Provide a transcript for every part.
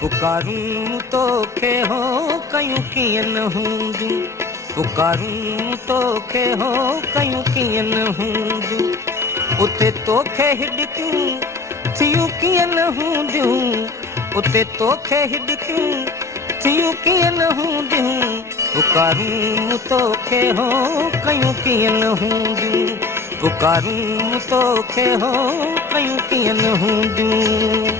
पुकारूं तोखे हो कयूं कीअं न हूंदियूं, पुकारूं तोखे हो कयूं कीअं न हूंदियूं, उते तोखे हिॾकियूं थियूं कीअं न हूंदियूं, उते तोखे हिॾकियूं थियूं कीअं न हूंदियूं, पुकारूं तोखे हो कयूं कीअं न हूंदियूं, पुकारूं तोखे हो कयूं कीअं न हूंदियूं।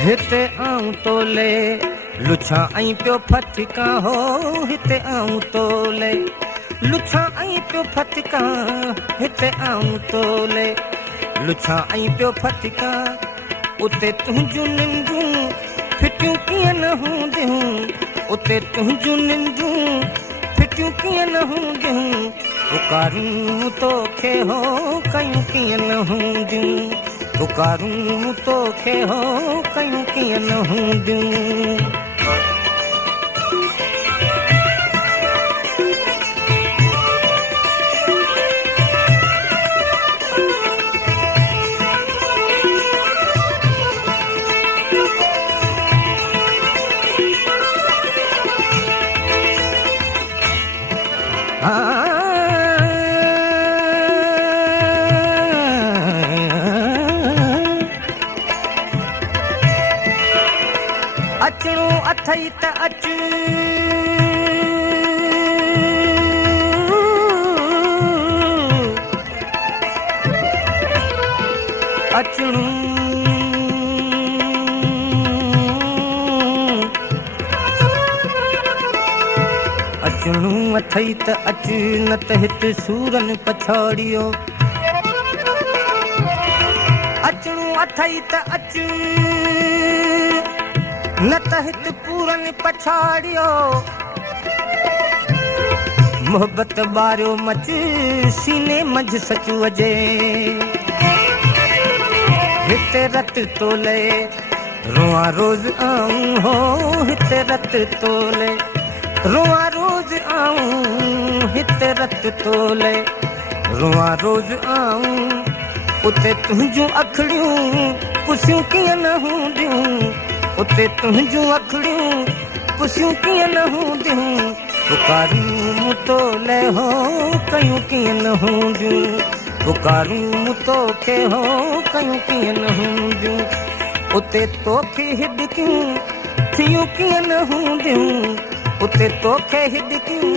हिते आऊं तोले लुछा ऐं पियो फटका हो, हिते आऊं तोले लुछा ऐं पियो फटका, हिते आऊं तोले लुछा ऐं पियो फटका, उते तुंहिंजूं निंडियूं फिटियूं कीअं न हूंदियूं, उते तुंहिंजूं निंडियूं फिटियूं कीअं न हूंदियूं, पुकारूं तोखे हो कयूं कीअं न हूंदियूं, पुकारूं तोखे हो कयूं कीअं न हूंदियूं। अचणो अथई त अच, अचणो अचणो अथई त अच, न त हिते सूरन पछाड़ियो, अचणो अथई त अच न त हिते पूरन पछाड़ियो, मोहब्बत ॿारियो मच सीने मंझ सच वजे, हिते रत तोले रोआ रोज़ आऊं हो, हिते रत तोले रोआ रोज़ आऊं, हिते रत तोले रोआ रोज़ आऊं, उते तुंहिंजूं अखड़ियूं पुसियूं कीअं न हूंदियूं, उते तुंहिंजूं अखड़ियूं पुसियूं कीअं न हूंदियूं, पुकारूं तोले हो कयूं कीअं न हूंदियूं, पुकारूं तोखे हो कयूं कीअं न हूंदियूं, उते तोखे हिॾकियूं थियूं कीअं न हूंदियूं, उते तोखे हिॾकियूं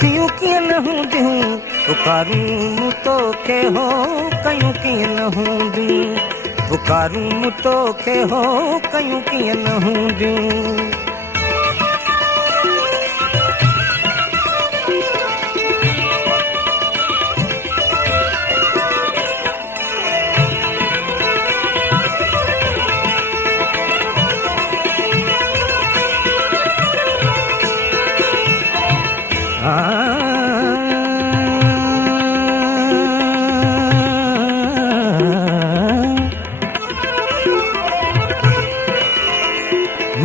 थियूं कीअं न हूंदियूं, पुकारूं तोखे हो कयूं कीअं न हूंदियूं, पुकारूं तोखे हो कयूं कीअं न हूंदियूं।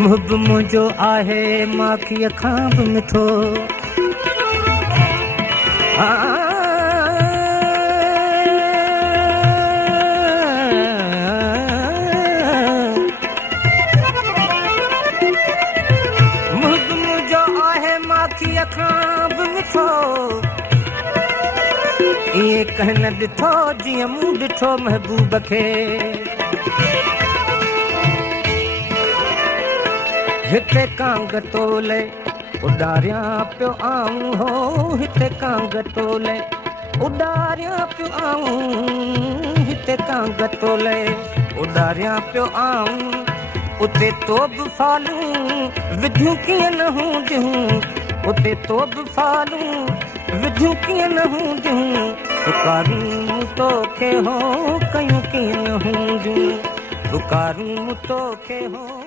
मुहब मुंहिंजो आहे माखीअ खां बि मिठो, मुहब मुंहिंजो आहे माखीअ खां बि मिठो, ईअं कंहिं न ॾिठो जीअं मूं ॾिठो महबूब खे, हिते कांग तोले उॾारियां पियो आऊं हो, हिते कांग तोले उॾारियां पियो आऊं, हिते कांग तोले उॾारियां पियो आऊं, उते तो बि फालूं विधियूं कीअं न हूंदियूं, उते तो बि फालूं विधियूं कीअं न हूंदियूं, पुकारूं तोखे हो कयूं कीअं न हूंदियूं, पुकारूं तोखे हो